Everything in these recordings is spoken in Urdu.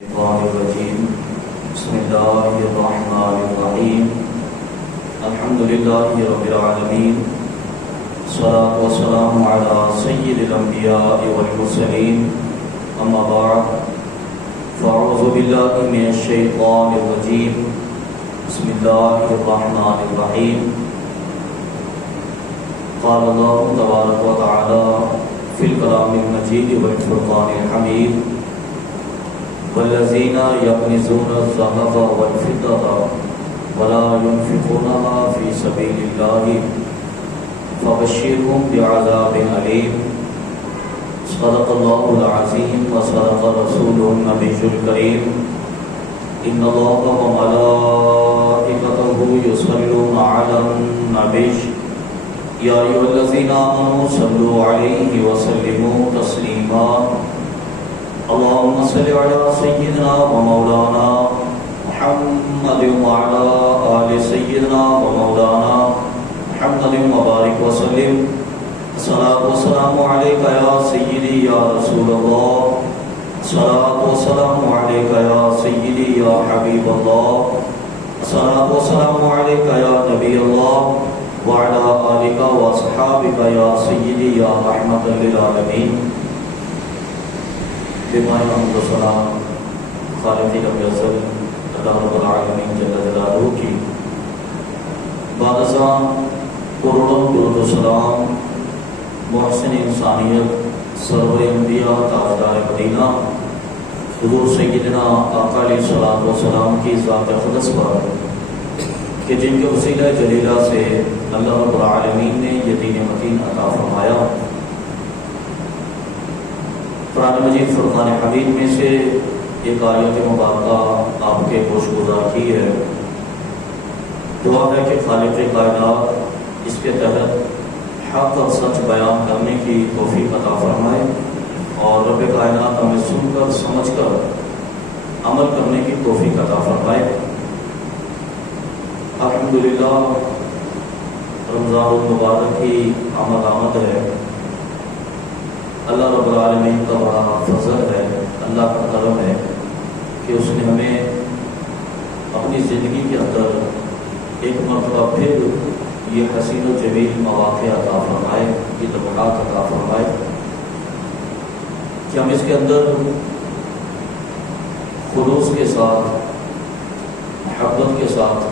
الشيطان الرجيم بسم الله الرحمن الرحيم الحمد لله رب العالمين الصلاة والسلام على سيد الأنبياء والمرسلين أما بعد فأعوذ بالله من الشيطان الرجيم بسم الله الرحمن الرحيم قال الله تبارك وتعالى في الكلام المجيد والفرقان الحميد والذين يكنزون الذهب والفضة ولا ينفقونها في سبيل الله فبشرهم بعذاب أليم صدق الله العظيم وصدق رسوله النبي الكريم إن الله وملائكته يصلون على النبي يا أيها الذين آمنوا صلوا عليه وسلموا تسليما اللهم صل على سيدنا ومولانا محمد وعلى آل سيدنا ومولانا محمد وبارك وسلم الصلاة والسلام عليك يا سيدي يا رسول الله الصلاة والسلام عليك يا سيدي يا حبيب الله الصلاة والسلام عليك يا نبي الله وعلى آلك وأصحابك يا سيدي يا رحمة للعالمين بمائے حمد و سلام خالق رب ازل اللہ رب العالمین جل جلالہ کی بعد ازاں کروڑوں درود و سلام محسن انسانیت سرور انبیاء تاجدار مدینہ حضور سیدنا آقا علیہ الصلوۃ والسلام کی ذات اقدس پر کہ جن کے وسیلہ جلیلہ سے اللہ رب العالمین نے یہ دین متین عطا فرمایا۔ قرآن مجید فرقان حمید میں سے ایک آیت مبارکہ آپ کے گوش گزار کی ہے۔ دعا ہے کہ خالق کائنات اس کے تحت حق اور سچ بیان کرنے کی توفیق عطا فرمائے اور رب کائنات ہمیں سن کر سمجھ کر عمل کرنے کی توفیق عطا فرمائے۔ الحمدللہ رمضان المبارک کی آمد ہے۔ اللہ رب العالمین کا بڑا فضل ہے، اللہ کا کرم ہے کہ اس نے ہمیں اپنی زندگی کے اندر ایک مرتبہ پھر یہ حسین و جمیل مواقع عطا فرمائے، یہ لمحات عطا فرمائے کہ ہم اس کے اندر خلوص کے ساتھ، محبت کے ساتھ،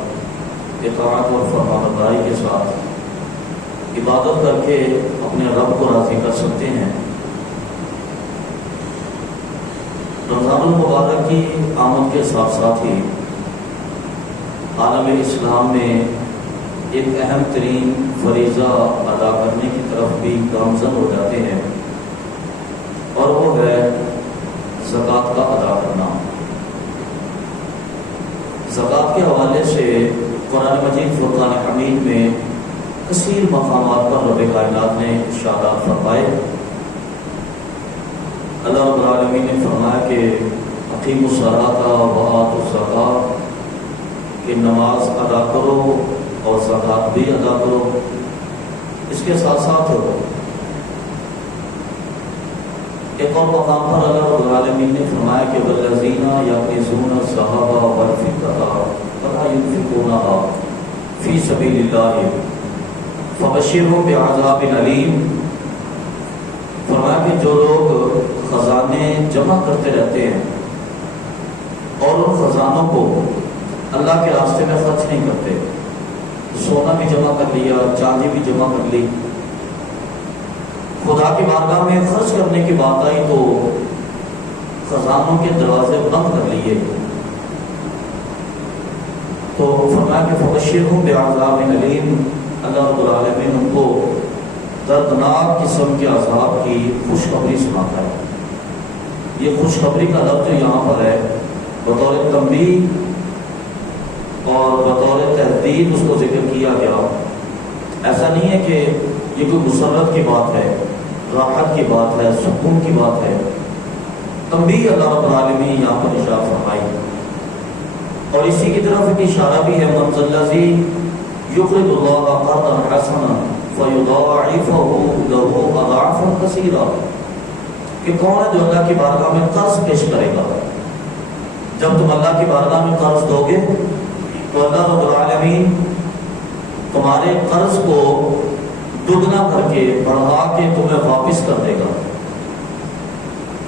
اطاعت اور فرمانبرداری کے ساتھ عبادت کر کے اپنے رب کو راضی کر سکتے ہیں۔ رمضان المبارک کی آمد کے ساتھ ساتھ ہی عالم اسلام میں ایک اہم ترین فریضہ ادا کرنے کی طرف بھی گامزن ہو جاتے ہیں اور وہ ہے زکوٰۃ کا ادا کرنا۔ زکوٰۃ کے حوالے سے قرآن مجید فرقان حمید میں کثیر مقامات پر رب کائنات نے ارشادات فرمائے۔ اللہ رب العالمین نے فرمایا کہ اقیموا الصلاۃ وآتوا الزکاۃ، کہ نماز ادا کرو اور زکوٰۃ بھی ادا کرو۔ اس کے ساتھ ساتھ ایک اور مقام پر اللہ رب العالمین نے فرمایا کہ والذین یکنزون الذھب والفضة ولا ينفقونها فی سبیل اللہ فبشرهم بعذاب علیم۔ فرمایا کہ جو لوگ خزانے جمع کرتے رہتے ہیں اور ان خزانوں کو اللہ کے راستے میں خرچ نہیں کرتے، سونا بھی جمع کر لیا، چاندی بھی جمع کر لی، خدا کی بارگاہ میں خرچ کرنے کی بات آئی تو خزانوں کے دروازے بند کر لیے، تو فرمایا کہ فبشرهم بعذاب علیم، اللہ رب العالمین ان کو دردناک قسم کے عذاب کی خوشخبری سناتا ہے۔ یہ خوشخبری کا لفظ یہاں پر ہے بطور تنبیہ اور بطور تحدید اس کو ذکر کیا گیا۔ ایسا نہیں ہے کہ یہ کوئی مسرت کی بات ہے، راحت کی بات ہے، سکون کی بات ہے۔ تنبیہ اللہ رب العالمین یہاں پر ارشاد فرمائی اور اسی کی طرف ایک اشارہ بھی ہے من ذا الذی یقرض اللہ قرضا حسنا فیضاعفہ لہ اضعافا کثیرا، کہ کون ہے جو اللہ کی بارگاہ میں قرض پیش کرے گا جب تم اللہ کی بارگاہ میں قرض دو گے تو اللہ رب العالمین تمہارے قرض کو دگنا کر کے بڑھا کے تمہیں واپس کر دے گا۔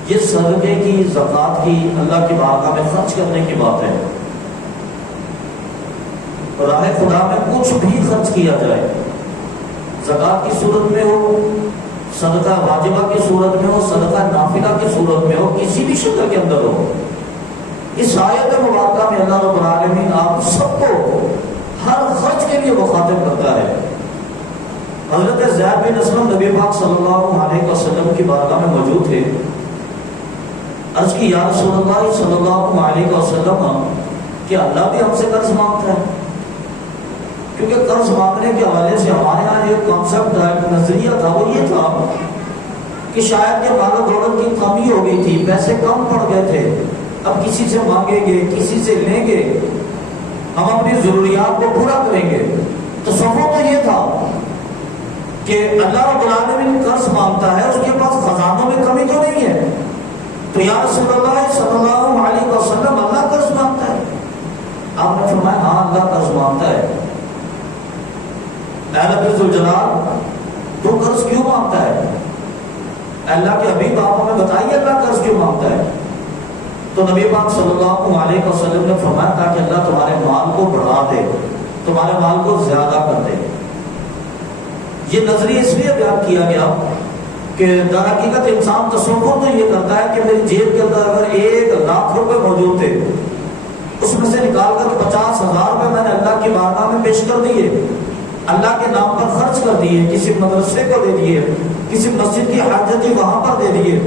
یہ صدقے کی، زکوٰۃ کی، اللہ کی بارگاہ میں خرچ کرنے کی بات ہے۔ راہ خدا میں کچھ بھی خرچ کیا جائے، زکوٰۃ کی صورت میں ہو، صدقہ واجبہ کی صورت میں ہو، صدقہ نافلہ کی صورت میں ہو، کسی بھی شکل کے اندر ہو، اس آیت مبارکہ میں اللہ رب العالمین آپ سب کو ہر خرچ کے لیے مخاطب کرتا ہے۔ حضرت زید بن اسلم نبی پاک صلی اللہ علیہ وسلم کی بارگاہ میں موجود تھے۔ عرض کی یا رسول اللہ صلی اللہ علیہ وسلم کہ اللہ بھی ہم سے قرض مانگتا ہے؟ کیونکہ قرض مانگنے کے حوالے سے ہمارے یہاں ایک کانسیپٹ تھا، ایک نظریہ تھا، وہ یہ تھا کہ شاید کہ مال و دولت کی کمی ہو گئی تھی، پیسے کم پڑ گئے تھے، اب کسی سے مانگیں گے، کسی سے لیں گے، ہم اپنی ضروریات کو پورا کریں گے۔ تصور تو یہ تھا کہ اللہ رب العالمین قرض مانگتا ہے، اس کے پاس خزانوں میں کمی تو نہیں ہے، تو یا رسول اللہ صلی اللہ علیہ وسلم اللہ قرض مانگتا ہے؟ آپ نے فرمایا ہاں اللہ قرض مانگتا ہے۔ اے رب ذوالجلال تو قرض کیوں مانگتا ہے؟ اللہ کے حبیب آپ ہمیں بتائیے اللہ قرض کیوں مانگتا ہے؟ تو نبی پاک صلی اللہ علیہ وسلم نے فرمایا تاکہ اللہ تمہارے مال کو بڑھا دے، تمہارے مال کو زیادہ کر دے۔ یہ نظریہ اس لیے بیان کیا گیا کہ در حقیقت انسان تصور تو یہ کرتا ہے کہ میری جیب کے اندر اگر 1,00,000 روپے موجود تھے، اس میں سے نکال کر 50,000 روپے میں نے اللہ کی بارگاہ میں پیش کر دیے، اللہ کے نام پر خرچ کر دیے، کسی مدرسے کو دے دیے، کسی مسجد کی حاجت تھی وہاں پر دے دیے،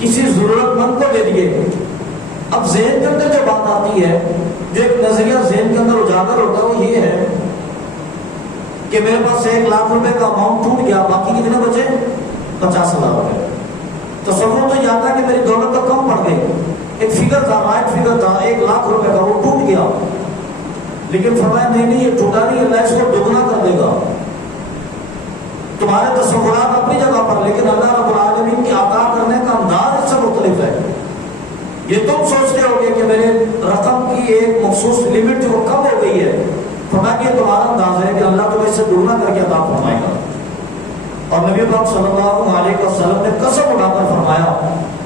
کسی ضرورت مند کو دے دیے۔ اب ذہن کے اندر جو بات آتی ہے، جو ایک نظریہ ذہن کے اندر اجاگر ہوتا ہے وہ یہ ہے کہ میرے پاس 1,00,000 روپے کا اماؤنٹ ٹوٹ گیا، باقی کتنے بچے؟ 50,000 روپے۔ تصور تو یہ آتا ہے کہ میری دولت تو کم پڑ گئی، ایک فگر تھا، رائٹ فگر تھا 1,00,000 روپے کا، وہ ٹوٹ گیا، لیکن فرمایا نہیں یہ ٹوٹا نہیں، اللہ اس کو دگنا کر دے گا۔ تمہارے تصورات اپنی جگہ پر، لیکن اللہ رب العالمین کی عطا کرنے کا انداز اس سے مختلف ہے۔ یہ تم سوچتے ہو گے کہ میرے رقم کی ایک مخصوص لمٹ جو کم ہو گئی ہے، فرمایا کہ تمہارا انداز ہے کہ اللہ تمہیں اس سے دگنا کر کے عطا فرمائے گا۔ اور نبی پاک صلی اللہ علیہ وسلم نے قسم اٹھا کر فرمایا،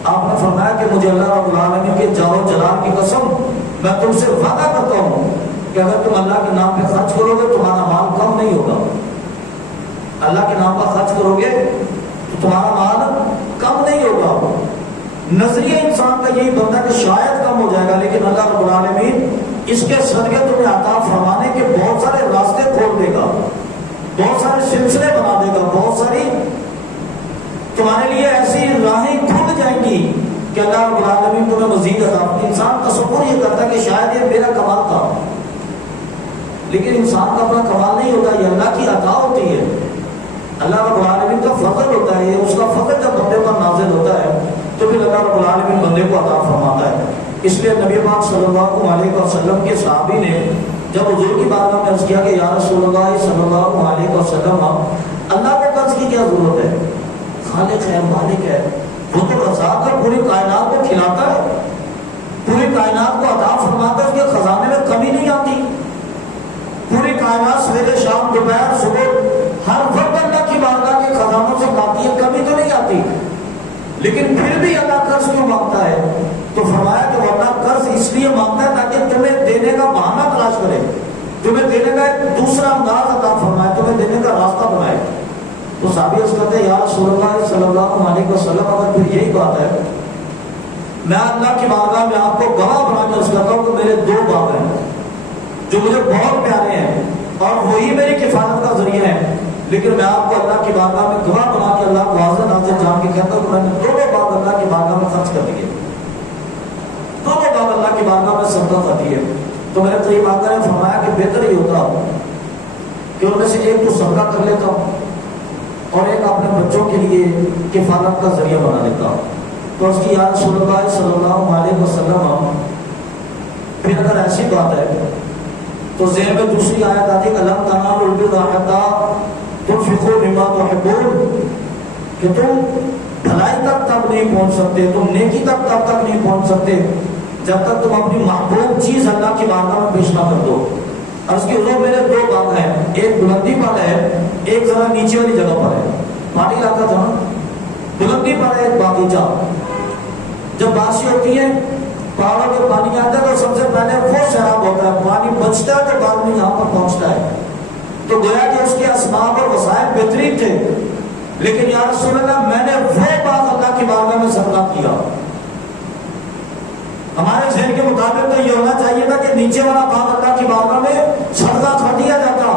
آپ نے فرمایا کہ مجھے اللہ رب العالمین کے جلال و جلال کی قسم، میں تم سے وعدہ کرتا ہوں کہ اگر تم اللہ کے نام پہ خرچ کرو گے تمہارا مال کم نہیں ہوگا۔ اللہ کے نام پر خرچ کرو گے تو تمہارا مال کم نہیں ہوگا۔ نظریہ انسان کا یہی بنتا ہے کہ شاید کم ہو جائے گا، لیکن اللہ رب العالمین اس کے صدقے تمہیں عطا فرمانے کے بہت سارے راستے کھول دے گا، بہت سارے سلسلے بنا دے گا، بہت ساری تمہارے لیے ایسی راہیں کھل جائیں گی کہ اللہ رب العالمین تمہیں مزید عطا۔ انسان تصور یہ کرتا ہے کہ شاید یہ میرا کمال تھا، لیکن انسان کا اپنا کمال نہیں ہوتا، یہ اللہ کی عطا ہوتی ہے، اللہ رب العالمین کا فضل ہوتا ہے۔ اس کا فضل جب بندے پر نازل ہوتا ہے تو پھر اللہ رب العالمین بندے کو عطا فرماتا ہے۔ اس لیے نبی پاک صلی اللہ علیہ وسلم کے صحابی نے جب حضور کی بارگاہ میں عرض کیا کہ یا رسول اللہ صلی اللہ علیہ وسلم اللہ کو قرض کی کیا ضرورت ہے؟ خالق ہے، مالک ہے، وہ تو رزاق ہے، پوری کائنات کو کھلاتا ہے، پوری کائنات کو عطا فرماتا ہے، اس کے خزانے میں کمی نہیں آتی۔ پوری کائنات سویرے شام دوپہر صبح ہر وقت اللہ کی بارگاہ کے خزانوں سے کھاتی ہے، کمی تو نہیں آتی، لیکن پھر بھی اللہ قرض کیوں مانگتا ہے؟ تو فرمایا کہ ورنہ قرض اس لیے مانگتا ہے تاکہ تمہیں دینے کا بہانہ تلاش کرے، تمہیں دینے کا ایک دوسرا انداز عطا فرمائے، تمہیں دینے کا راستہ بنائے۔ تو صحابی عرض کرتے ہیں یا رسول اللہ صلی اللہ علیہ وسلم اگر پھر یہی بات ہے، میں اللہ کی بارگاہ میں آپ کو گواہ بنا کے عرض کرتا ہوں کہ میرے 2 باپ ہیں جو مجھے بہت پیارے ہیں اور وہی میری کفالت کا ذریعہ ہے، لیکن میں آپ کو اللہ کی بارگاہ میں گواہ بنا کے اللہ کو حاضر ناظر جان کے کہتا ہوں کہ میں نے 2 باپ اللہ کی بارگاہ میں خرچ کر دیے، 2 باپ اللہ کی بارگاہ میں صدقہ کر دیے۔ تو میرے قریب آ کر فرمایا کہ بہتر ہی ہوتا کہ ان میں سے ایک تو صدقہ کر لیتا اور ایک اپنے بچوں کے لیے کفالت کا ذریعہ بنا لیتا۔ تو اس کی یا رسول اللہ صلی اللہ علیہ وسلم پھر اگر ایسی بات ہے تو ذہن میں دوسری آیت آتی ہے لن تنالوا البر حتی تنفقوا مما تحبون، کہ تم بھلائی تک نہیں پہنچ سکتے، تم نیکی تک نہیں پہنچ سکتے جب تک تم اپنی محبوب چیز اللہ کی بارگاہ میں پیش نہ کر دو. اور اس کی حضور میرے دو باغ ہیں, ایک بلندی پر ہے, ایک ذرا نیچے والی جگہ پر ہے. پہاڑی علاقہ تھا, بلندی پر ہے ایک باغیچہ. جب بارشیں ہوتی ہیں پہاڑوں کے پانی آتا ہے تو سب سے پہلے وہ سیراب ہوتا ہے, پانی بچتا ہے تو بعد میں یہاں پر پہنچتا ہے. تو گویا کہ اس کے اسباب اور وسائل بہترین تھے, لیکن یا رسول اللہ میں نے وہ باغ اللہ کی بارگاہ میں صدقہ کیا. ہمارے ذہن کے مطابق تو یہ ہونا چاہیے تھا کہ نیچے والا باغ اللہ کی بارگاہ میں صدقہ کر دیا جاتا.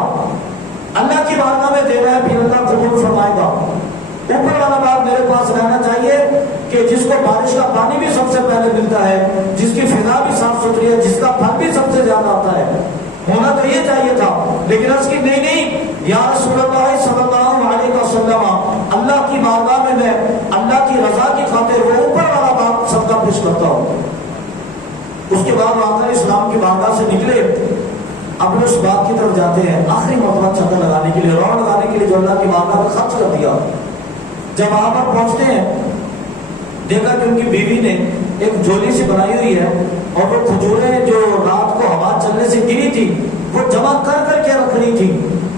اللہ کی بارگاہ میں دے رہا ہے, پھر اللہ قبول فرمائے گا. اوپر والا باغ میرے پاس رہنا چاہیے کہ جس کو بارش کا پانی بھی سب سے پہلے ملتا ہے, جس کی فضا بھی صاف ستھری ہے, جس کا پھل بھی سب سے زیادہ آتا ہے. ہونا تو یہ چاہیے تھا, لیکن اس کی نہیں یا رسول اللہ صلی اللہ علیہ وسلم اللہ کی بارگاہ میں میں اللہ کی رضا کی خاطر وہ اوپر والا باغ صدقہ پیش کرتا ہوں. اس کے بعد آخر اسلام کی بارگاہ سے نکلے, اپنے اس باغ کی طرف جاتے ہیں. آخری مرتبہ چکر لگانے کے لیے, راؤنڈ لگانے کے لیے جو اللہ کی بارگاہ میں خرچ کر دیا. جب وہاں پر پہنچتے ہیں دیکھا کہ ان کی بیوی نے ایک جھولی سی بنائی ہوئی ہے, اور وہ کھجوریں جو رات کو ہوا چلنے سے گری تھی وہ جمع کر کر کے رکھ رہی تھی,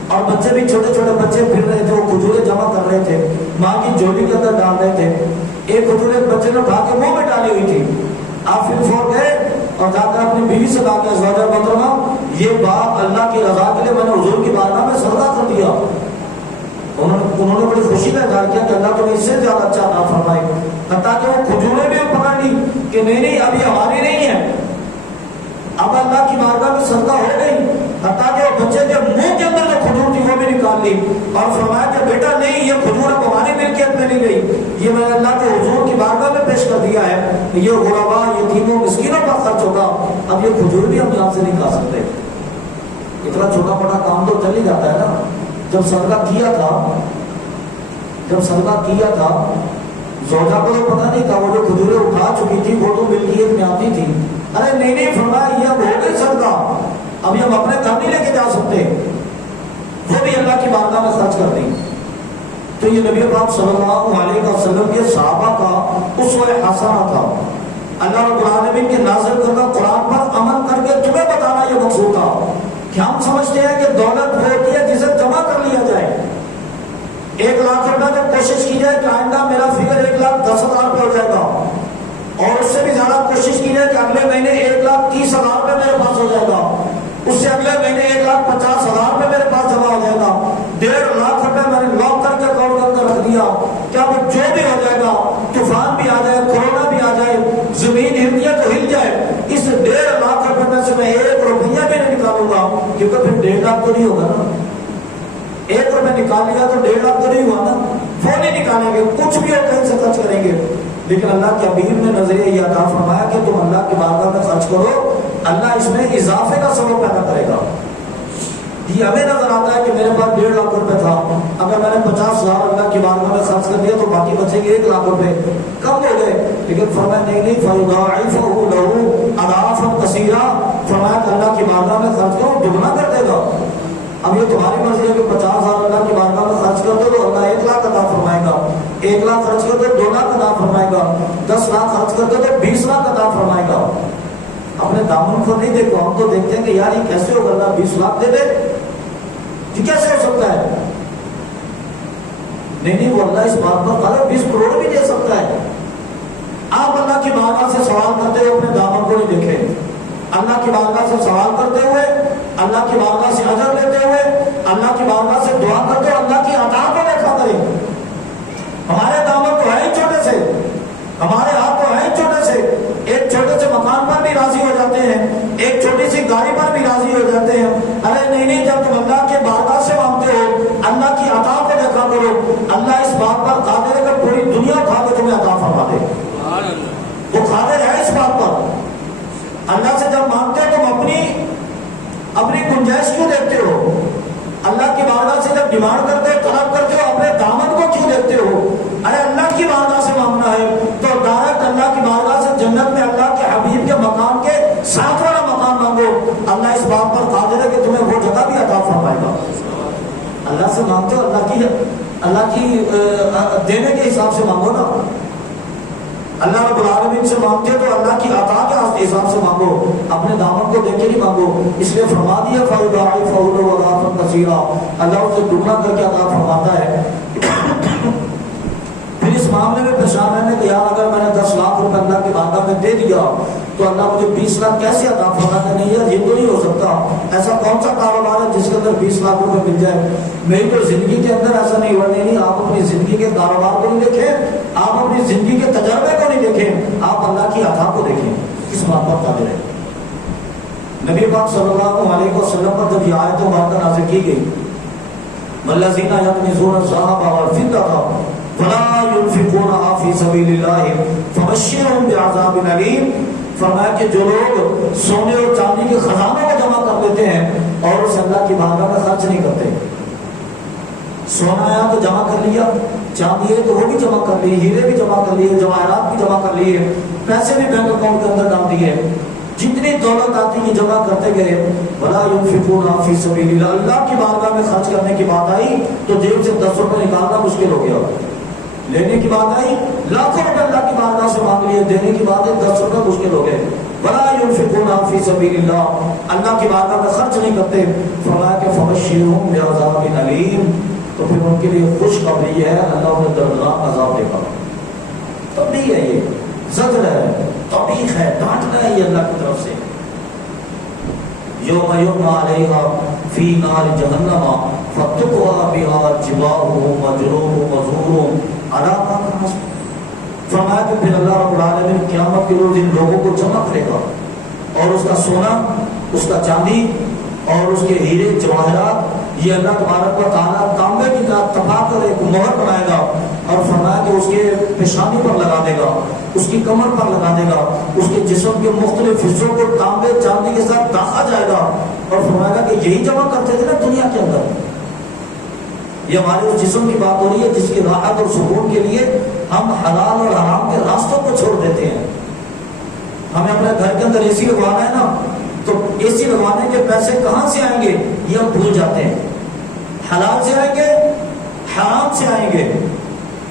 اور بچے بھی چھوٹے چھوٹے بچے پھر رہے تھے, وہ کھجوریں جمع کر رہے تھے, ماں کی جھولی کے اندر ڈال رہے تھے. ایک کھجور ایک بچے نے اٹھا کے منہ میں ڈالی ہوئی تھی. آپ پھر فور گئے اور جا کر اپنی بیوی سے کہا کہ زوجہ محترمہ یہ باغ اللہ کی رضا کے لیے میں نے حضور کی بارگاہ میں صدقہ کر دیا. انہوں نے بڑی خوشی کا اظہار کیا کہ اللہ تمہیں اس سے زیادہ اچھا عطا فرمائے. حتیٰ کہ وہ کھجوریں بھی پکڑ لی کہ نہیں ابھی ہماری نہیں ہے, اب اللہ کی بارگاہ میں صدقہ ہو گئی. حتیٰ کہ وہ بچے کے منہ کے اندر جو کھجور تھی وہ بھی نکال لی اور فرمایا کہ بیٹا نہیں, یہ کھجور اب ہماری ملکیت میں نہیں گئی, یہ میں نے اللہ کے حضور کی بارگاہ میں پیش کر دیا ہے. یہ غربا, یتیموں, مسکینوں پر خرچ ہوگا, اب یہ کھجور بھی ہم یہاں سے نہیں کھا سکتے. اتنا چھوٹا موٹا کام تو چل ہی جاتا ہے نا. جب صدقہ کیا تھا زوجہ کو تو پتہ نہیں تھا, وہ جو کھجوریں اٹھا چکی تھی وہ تو ملکیت میں آتی تھی. ارے نہیں فرمایا یہ اب ہو گئی صدقہ, ابھی ہم اپنے گھر نہیں لے کے جا سکتے, وہ بھی اللہ کی بارگاہ میں خرچ کر دی. تو یہ نبی پاک صلی اللہ علیہ وسلم کے صحابہ کا اسوہ حسنہ تھا. اللہ رب العالمین کے نازل کردہ قرآن پر عمل کر کے تمہیں بتانا یہ مقصود تھا کہ ہم سمجھتے ہیں کہ دولت وہ ہوتی ہے جسے جمع کر لیا جائے. 1 لاکھ روپے جب کوشش کی جائے کہ آئندہ میرا فگر 1,10,000 پہ ہو جائے گا, اور اس سے بھی زیادہ کوشش کی جائے کہ اگلے مہینے 1,30,000 پہ میرے پاس ہو جائے گا, اس سے اگلے مہینے 1,50,000 پہ میرے پاس جمع ہو جائے گا, 1.5 لاکھ روپے میں نے لاک کر کے اکاؤنٹ کے اندر رکھ دیا, کیا وہ جو بھی ہو جائے گا, طوفان بھی آ جائے, کورونا بھی آ جائے, زمین ہلتی تو ہل جائے, اس 1.5 لاکھ روپے میں سے میں 1 روپیہ بھی نہیں نکالوں گا, کیونکہ پھر 1.5 لاکھ تو نہیں ہوگا نا. 1 روپے نکال لیا تو 1.5 لاکھ تو نہیں ہوا نا, وہ نہیں نکالیں گے, کچھ بھی ہو کہیں سے خرچ کریں گے. لیکن اللہ کے حبیب نے نظریہ یہ عطا فرمایا کہ تم اللہ کی بارگاہ میں خرچ کرو, اللہ اس میں اضافے کا سبب پیدا کرے گا. یہ ہمیں نظر آتا ہے کہ میرے پاس 1.5 لاکھ روپے تھا, اگر میں نے 50,000 اللہ کی بارگاہ میں خرچ کر دیا تو باقی بچیں گے 1 لاکھ روپے, کم ہو گئے. لیکن فرمایا نہیں فَيُضَاعِفُهُ لَهُ أَضْعَافًا كَثِيرًا, فرمایا کہ اللہ کی بارگاہ میں خرچ کرو, دگنا کر دے گا. اب یہ تمہاری مرضی ہے کہ 50,000 اللہ کی بارگاہ میں خرچ کر دو تو اللہ 1 لاکھ عطا فرمائے گا, 1 لاکھ خرچ کر دو 2 لاکھ عطا فرمائے گا, 10 لاکھ خرچ کر دو تو 20 لاکھ عطا فرمائے گا. اپنے دامن کو نہیں دیکھو, ہم تو دیکھتے ہیں کہ یار یہ کیسے ہوگا, اللہ 20 لاکھ دے دے, یہ کیسے ہو سکتا ہے. نہیں وہ اللہ اس بات پر قدر 20 کروڑ بھی دے سکتا ہے. آپ اللہ کی بارگاہ سے سوال کرتے ہوئے اپنے دامن کو نہیں دیکھیں, اللہ کی بارگاہ سے سوال کرتے ہوئے, اللہ کی بارگاہ سے اجر لیتے ہوئے, اللہ کی بارگاہ سے دعا کرتے ہوئے اللہ کی عطا کو دیکھا کریں. ہمارے دامن تو ہے چھوٹے سے, ہمارے ہاتھ تو ہے چھوٹے سے, ایک چھوٹے سے مکان پر بھی راضی ہو جاتے ہیں, ایک چھوٹی سی گاڑی پر بھی راضی ہو جاتے ہیں. ارے نہیں جب تم اللہ کے بارگاہ سے مانگتے ہو, اللہ کی عطا کو دیکھا کرو, اللہ اس بات پر قادر ہے کہ پوری دنیا اٹھا کے تمہیں عطا فرما دے. وہ قادر ہے اس بات پر. اللہ سے جب مانگتے ہو تم اپنی گنجائش کیوں دیکھتے ہو, اللہ کی بارگاہ سے جب ڈیمانڈ کرتے ہو, طلب کرتے ہو, اپنے دامن کو کیوں دیکھتے ہو. ارے اللہ کی بارگاہ سے مانگنا ہے تو ڈائریکٹ اللہ کی بارگاہ سے جنت میں اللہ کے حبیب کے مقام کے ساتھ والا مقام مانگو. اللہ اس بات پر قادر ہے کہ تمہیں وہ جگہ بھی عطا فرمائے گا. اللہ سے مانگتے ہو, اللہ کی دینے کے حساب سے مانگو نا. اللہ رب العالمین سے مانگتے تو اللہ کی عطا کے حساب سے مانگو، اپنے دامن کو دیکھ کے نہیں مانگو۔ اس لیے فرما دیا فَيُضَاعِفَهُ لَهُ أَضْعَافًا كَثِيرًا، اللہ اسے دگنا کر کے عطا فرماتا ہے۔ پھر اس معاملے میں پریشان رہنے کہ یار اگر میں نے 10 لاکھ روپے اللہ کی بارگاہ میں دے دیا تو اللہ مجھے 20 لاکھ کیسے عطا فرماتا؟ نہیں یار یہ تو نہیں ہو سکتا، ایسا کون سا کاروبار ہے جس کے اندر 20 لاکھ روپے مل جائے؟ میری تو زندگی کے اندر ایسا نہیں ہوا۔ نہیں، آپ اپنی زندگی کے کاروبار کو نہیں دیکھیں، آپ اپنی زندگی کے تجربے کو نہیں دیکھیں، آپ اللہ کی عطا کو دیکھیں، کس بات پر قادر ہے۔ نبی پاک صلی اللہ علیہ وسلم پر جب یہ آیت مبارکہ نازل کی گئی والذین یکنزون الذھب والفضة ولا ينفقونها في سبيل الله فبشرهم بعذاب أليم، فرمایا کہ جو لوگ سونے اور چاندی کے خزانوں کو جمع کر لیتے ہیں اور اسے اللہ کی بارگاہ میں خرچ نہیں کرتے، سونا آیا تو جمع کر لیا، چاندی ہے تو وہ بھی جمع کر لی، ہیرے بھی جمع کر لیے، جواہرات بھی جمع کر لیے، پیسے بھی بینک اکاؤنٹ کے اندر ڈال دیے، جتنی دولت آتی ہے جمع کرتے گئے، ولا ينفقون في سبيل الله، اللہ کی بارگاہ میں خرچ کرنے کی بات آئی تو جیب سے 10 روپے نکالنا مشکل ہو گیا، لینے کی بات آئی لاکھوں روپے اللہ کی بارگاہ سے مانگ لیے، دینے کی بات ہے 10 روپے مشکل ہو گئے۔ ولا ينفقون في سبيل الله، اللہ کی بارگاہ میں خرچ نہیں کرتے، فرمایا کہ فبشرهم بعذاب أليم، تو پھر ان کے لیے خوشخبری ہے، اللہ انہیں دردناک عذاب دے گا۔ تبلیغ ہے، یہ زجر ہے، توبیخ ہے، ڈانٹنا ہے یہ اللہ کی طرف سے۔ یوم یحمى علیہا فی نار جہنم فتقوی بها جباہہم وجنوبہم وظہورہم علی ما کسبوا، فرمایا کہ پھر اللہ رب العالمین قیامت کے روز ان لوگوں کو جمع کرے گا اور اس کا سونا، اس کا چاندی اور اس کے ہیرے جواہرات یہ اللہ تبارک و تعالیٰ تانبے کی طرح تبا کر ایک مہر بنائے گا اور فرمایا کہ اس کے پیشانی پر لگا دے گا، اس کی کمر پر لگا دے گا، اس کے جسم کے مختلف حصوں کو تانبے چاندی کے ساتھ داغا جائے گا اور فرمائے گا کہ یہی جمع کرتے تھے نا دنیا کے اندر۔ یہ ہمارے اس جسم کی بات ہو رہی ہے جس کی راحت اور سکون کے لیے ہم حلال اور حرام کے راستوں کو چھوڑ دیتے ہیں۔ ہمیں اپنے گھر کے اندر اے سی لگوانا ہے نا، تو اے سی لگوانے کے پیسے کہاں سے آئیں گے یہ ہم بھول جاتے ہیں۔ حلال سے آئیں گے، حرام سے آئیں گے،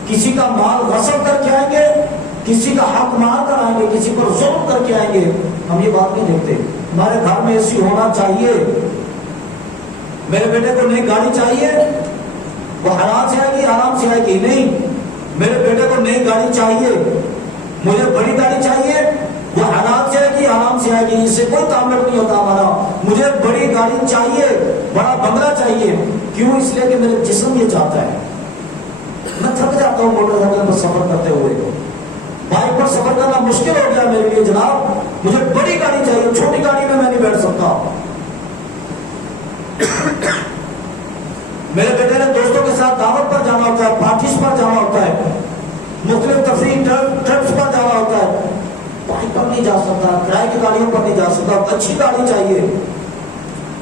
کسی کا مال غصب کر کے آئیں گے، کسی کا حق مار کر آئیں گے، کسی پر ظلم کر کے آئیں گے، ہم یہ بات نہیں دیکھتے۔ ہمارے گھر میں اے سی ہونا چاہیے، میرے بیٹے کو نئی گاڑی چاہیے، وہ حلال سے آئے گی حرام سے آئے گی؟ نہیں، میرے بیٹے کو نئی گاڑی چاہیے، مجھے بڑی گاڑی چاہیے، وہ حلال سے آئے گی حرام سے آئے گی، اس سے کوئی تعلق نہیں ہوتا ہمارا۔ مجھے بڑی گاڑی چاہیے، بڑا بنگلہ چاہیے، کیوں؟ اس لیے کہ میرے جسم یہ چاہتا ہے۔ میں تھک جاتا ہوں موٹر سائیکل پر سفر کرتے ہوئے، بائک پر سفر کرنا مشکل ہو گیا میرے لیے جناب، مجھے بڑی گاڑی چاہیے، چھوٹی گاڑی میں نہیں بیٹھ سکتا۔ میرے بیٹے نے دوستوں کے ساتھ دعوت پر جانا ہوتا ہے، پارٹیز پر جانا ہوتا ہے، مختلف تفریح ٹرپس پر جانا ہوتا ہے، بائک پر نہیں جا سکتا، کرائے کی گاڑیوں پر نہیں جا سکتا، اچھی گاڑی چاہیے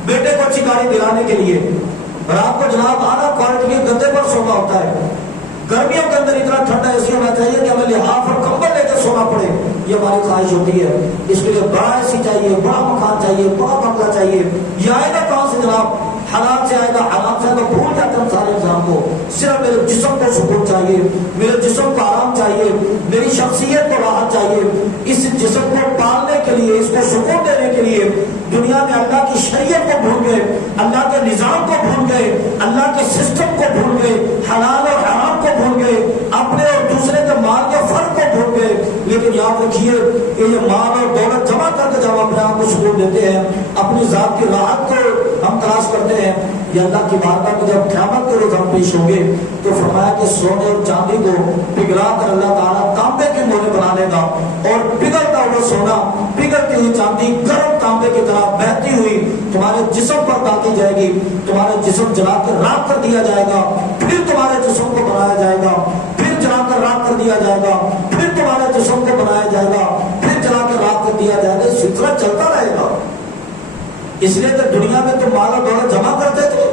بیٹے کو، اچھی گاڑی دلانے کے لیے۔ رات کو جناب اعلیٰ کوالٹی کے گدے پر سونا ہوتا ہے، گرمیوں کے اندر اتنا ٹھنڈا اے سی ہونا چاہیے کہ ہمیں لحاف اور کمبل لے کے سونا پڑے، یہ ہماری خواہش ہوتی ہے۔ اس کے لیے بڑا اے سی چاہیے، بڑا مکان چاہیے، بڑا بنگلہ چاہیے۔ یہ آئے گا کہاں سے جناب؟ حلال سے آئے گا، حرام سے آئے گا، بھول جاتے ہیں سارے انسان کو۔ صرف میرے جسم کو سکون چاہیے، میرے جسم کو آرام چاہیے، میری شخصیت کو راحت چاہیے۔ اس جسم کو پالنے کے لیے، اس کو سکون دینے کے لیے دنیا میں اللہ کی شریعت کو بھول گئے، اللہ کے نظام کو بھول گئے، اللہ کے سسٹم کو بھول گئے، حلال اور حرام کو بھول گئے، اپنے اور دوسرے کے مال کے فرق کو بھول گئے۔ لیکن یاد رکھیے کہ یہ مال اور دولت جمع کر کے جب اپنے آپ کو سکون دیتے ہیں، اپنی ذات کی راحت کو ہم تلاش کرتے ہیں، یہ اللہ کی بارگاہ میں جب قیامت کے روز ہم پیش ہوں گے تو فرمایا کہ سونے اور چاندی کو پگھلا کر اللہ تعالیٰ تانبے کے مولے بنا لے گا، اور پگھلتا ہوا سونا، پگھلتی ہوئی چاندی گرم تانبے کی طرح بہتی ہوئی تمہارے جسم پر ڈالی جائے گی، تمہارے جسم جلا کر راکھ کر دیا جائے گا، پھر تمہارے جسم کو بنایا جائے گا، پھر جلا کر راکھ کر دیا جائے گا، پھر تمہارے جسم کو بنایا جائے گا، پھر جلا کر راکھ کر دیا جائے گا۔ سلسلہ چلتا رہے گا۔ اس لیے کہ دنیا میں تم مال و دولت جمع کرتے تھے،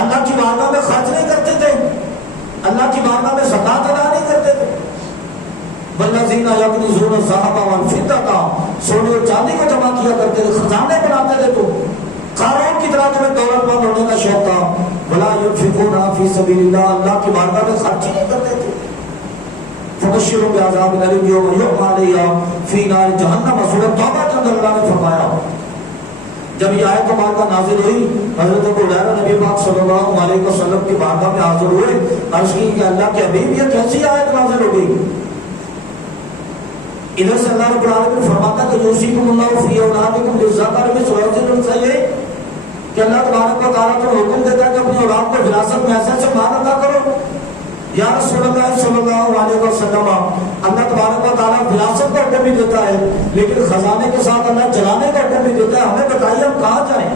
اللہ کی بارگاہ میں خرچ نہیں کرتے تھے، اللہ کی بارگاہ میں زکات ادا نہیں کرتے تھے۔ والذین یکنزون الذھب والفضة، سونے اور چاندی کو جمع کیا کرتے تھے، خزانے بناتے تھے، تو قارون کی طرح تمہیں دولت مند ہونے کا شوق تھا۔ ولا ينفقون فی سبیل اللہ، اللہ کی بارگاہ میں خرچ نہیں کرتے تھے۔ فبشرهم بعذاب الیم یوم یحمى علیہا فی نار جہنم. سورۃ توبہ کے اندر اللہ نے فرمایا جب یہ آیت مبارکہ نازل ہوئی حضرت ابو ہریرہ نبی پاک صلی اللہ علیہ وسلم کی بارگاہ میں حاضر ہوئے. عرض کی کہ اللہ کے حبیب یہ کیسی آیت نازل ہو گئی؟ ادھر سے اللہ رب العالمین فرماتا کہ یوصیکم اللہ فی اولادکم للذکر مثل حظ الانثیین کہ اللہ تبارک و تعالیٰ کو حکم دیتا ہے کہ اپنی اولاد کو وراثت میں ایسے مال عطا کرو. یا رسول اللہ صلی اللہ علیہ وسلم اللہ تبارک و تعالیٰ وراثت کا حکم بھی دیتا ہے لیکن خزانے کے ساتھ اللہ جلانے کا حکم بھی دیتا ہے. ہمیں بتائیے ہم کہاں جائیں؟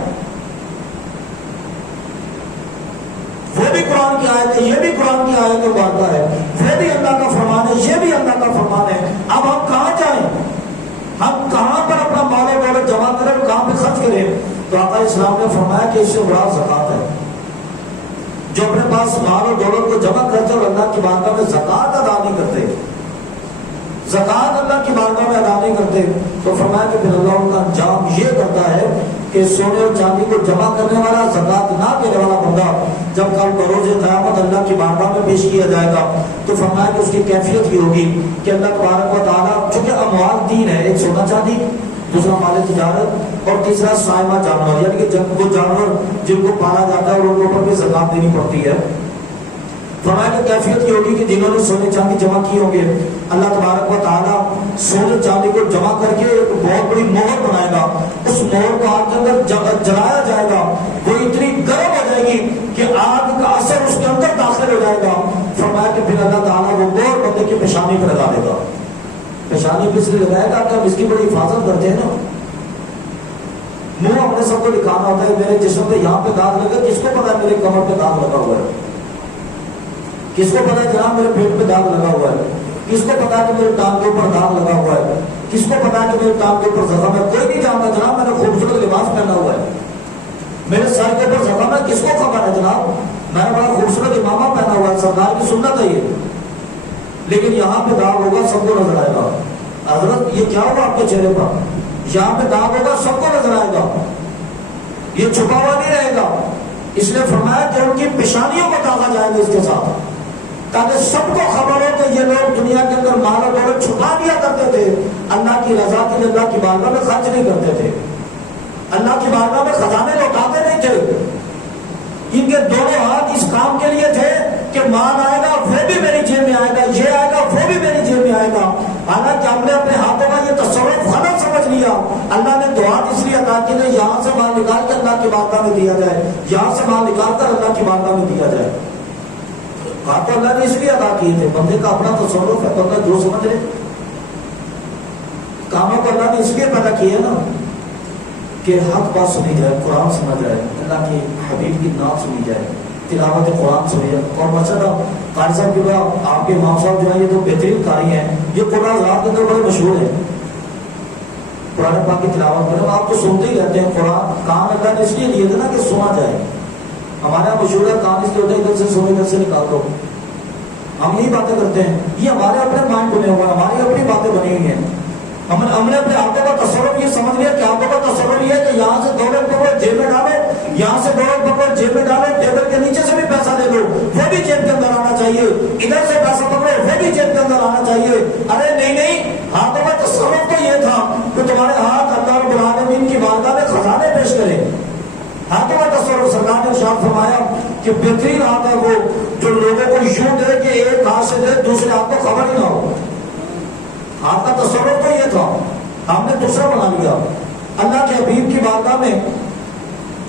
وہ بھی قرآن کی آیت ہے, یہ بھی قرآن کی آیت مبارکہ ہے, وہ بھی اللہ کا فرمان ہے, یہ بھی اللہ کا فرمان ہے. اب ہم کہاں جائیں؟ ہم کہاں پر اپنا مال و دولت جمع کریں اور کہاں پہ خرچ کریں؟ تو آقا اسلام نے فرمایا کہ اس سے بڑا زکوٰۃ ہے. جو اپنے پاس مال و دولت کو جمع کرتے اور اللہ کی بارگاہ میں زکوٰۃ ادا نہیں کرتے, زکوٰۃ اللہ کی بارگاہ میں ادا نہیں کرتے, تو فرمایا کہ پھر اللہ ان کا انجام یہ کرتا ہے کہ سونے اور چاندی کو جمع کرنے والا, زکوٰۃ نہ دینے والا بندہ جب کل بروز قیامت اللہ کی بارگاہ میں پیش کیا جائے گا تو فرمایا کہ اس کی کیفیت یہ ہوگی کہ اللہ تبارک و تعالیٰ, چونکہ اموال تین ہے, ایک سونا چاندی, دوسرا مال تجارت اور تیسرا سائمہ جانور, یعنی کہ جب وہ جانور جن کو پالا جاتا ہے اور ان کے اوپر بھی زکوٰۃ دینی پڑتی ہے. فرمایا کہ کیفیت یہ ہوگی کہ جنہوں نے سونے چاندی جمع کی ہوں گے اللہ تبارک و تعالیٰ سونے چاندی کو جمع کر کے ایک بہت بڑی مہر بنائے گا. اس مہر کو آگ کے اندر جلایا جائے گا, وہ اتنی گرم ہو جائے گی کہ آگ کا اثر اس کے اندر داخل ہو جائے گا. فرمایا کہ پھر اللہ تعالیٰ وہ مہر بندے کی پیشانی پہ لگا دے گا. پیشانی پہ اس لیے لگائے گا کہ ہم اس کی بڑی حفاظت کرتے ہیں نا. منہ ہم نے سب کو دکھانا ہوتا ہے, میرے جسم پہ یہاں پہ داغ لگا, کس کو پتا ہے میرے کمر پہ داغ لگا ہوا ہے, کس کو پتا ہے جناب میرے پیٹ پہ داغ لگا ہوا ہے, کس کو پتا ہے کہ میرے ٹانگ کے اوپر داغ لگا ہوا ہے, کس کو پتا ہے کہ میرے ٹانگ کے اوپر زخم ہے. کوئی نہیں جانتا جناب میں نے خوبصورت لباس پہنا ہوا ہے, میرے سر کے اوپر زخم ہے, کس کو خبر ہے جناب میں نے بڑا خوبصورت امامہ پہنا ہوا ہے, سرکار کی سنت ہے یہ. لیکن یہاں پہ داغ ہوگا سب کو نظر آئے گا. حضرت یہ کیا ہوا آپ کے چہرے پر؟ یہاں پہ داغ ہوگا سب کو نظر آئے گا, یہ چھپا ہوا نہیں رہے گا. اس نے فرمایا کہ ان کی پیشانیوں کو داغا جائے گا اس کے ساتھ, تاکہ سب کو خبر ہو کہ یہ لوگ دنیا کے اندر مال و دولت چھپا دیا کرتے تھے, اللہ کی رضا کے لیے اللہ کی بارگاہ میں خرچ نہیں کرتے تھے, اللہ کی بارگاہ میں خزانے لوٹاتے نہیں تھے. ان کے دونوں ہاتھ اس کام کے لیے تھے کہ مال آئے گا وہ بھی میری جیب میں آئے گا, یہ آئے گا وہ بھی میری جیب میں آئے گا. حالانکہ ہم نے اپنے ہاتھوں کا یہ تصرف غلط سمجھ لیا. اللہ نے دو ہاتھ اس لیے عطا کیے کہ یہاں سے مال نکال کر اللہ کی بارگاہ میں دیا جائے, یہاں سے مال نکال کر اللہ کی بارگاہ میں دیا جائے. ہاتھ تو اللہ نے اس لیے ادا کیے تھے, بندے کا اپنا تصرف ہے, بندہ جو سمجھ لے. کاموں کو اللہ نے اس لیے پیدا کیا نا کہ حق بات سنی جائے, قرآن سنا جائے, اللہ کے حبیب کی نعت سنی جائے, تلاوت قرآن سنی جائے. اور ماشاءاللہ قاری صاحب کی بات, آپ کے امام صاحب جو ہیں یہ تو بہترین قاری ہیں, یہ قرآن رات کے اندر بڑے مشہور ہیں. قرآن پاک کی تلاوت کریں, آپ تو سنتے ہی رہتے ہیں. قرآن کان اللہ نے اس لیے لیے تھے نا کہ سنا جائے. ہمارے یہاں مشہور ہے کان اس لیے ہوتا ہے ادھر سے سنو ادھر سے نکال دو. ہم یہی باتیں کرتے ہیں, یہ ہمارے اپنے مائنڈ بنے ہوئے ہیں, ہماری اپنی باتیں بنی ہوئی ہیں. ہم نے اپنے ہاتھوں کا تصرف یہ سمجھ لیا کہ ہاتھوں کا تصرف یہ ہے کہ یہاں سے دولت پکڑو جیب میں ڈالو, یہاں سے دولت پکڑو جیب میں ڈالو, ٹیبل کے نیچے سے بھی پیسہ دے دو وہ بھی جیب کے اندر آنا چاہیے, ادھر سے پیسہ پکڑو وہ بھی جیب کے اندر آنا چاہیے. ارے نہیں, ہاتھوں کا تصرف تو یہ تھا کہ تمہارے ہاتھ اللہ رب العالمین کی بارگاہ میں خزانے پیش کریں. ہاتھوں کا تصرف سرکار نے ارشاد فرمایا کہ بہترین ہاتھ ہے وہ جو لوگوں کو یوں دے کہ ایک ہاتھ سے دے دوسرے ہاتھ کو خبر ہی نہ ہو. ہاتھ کا تصرف تو یہ تھا, ہم نے دوسرا بنا لیا. اللہ کے حبیب کی بارگاہ میں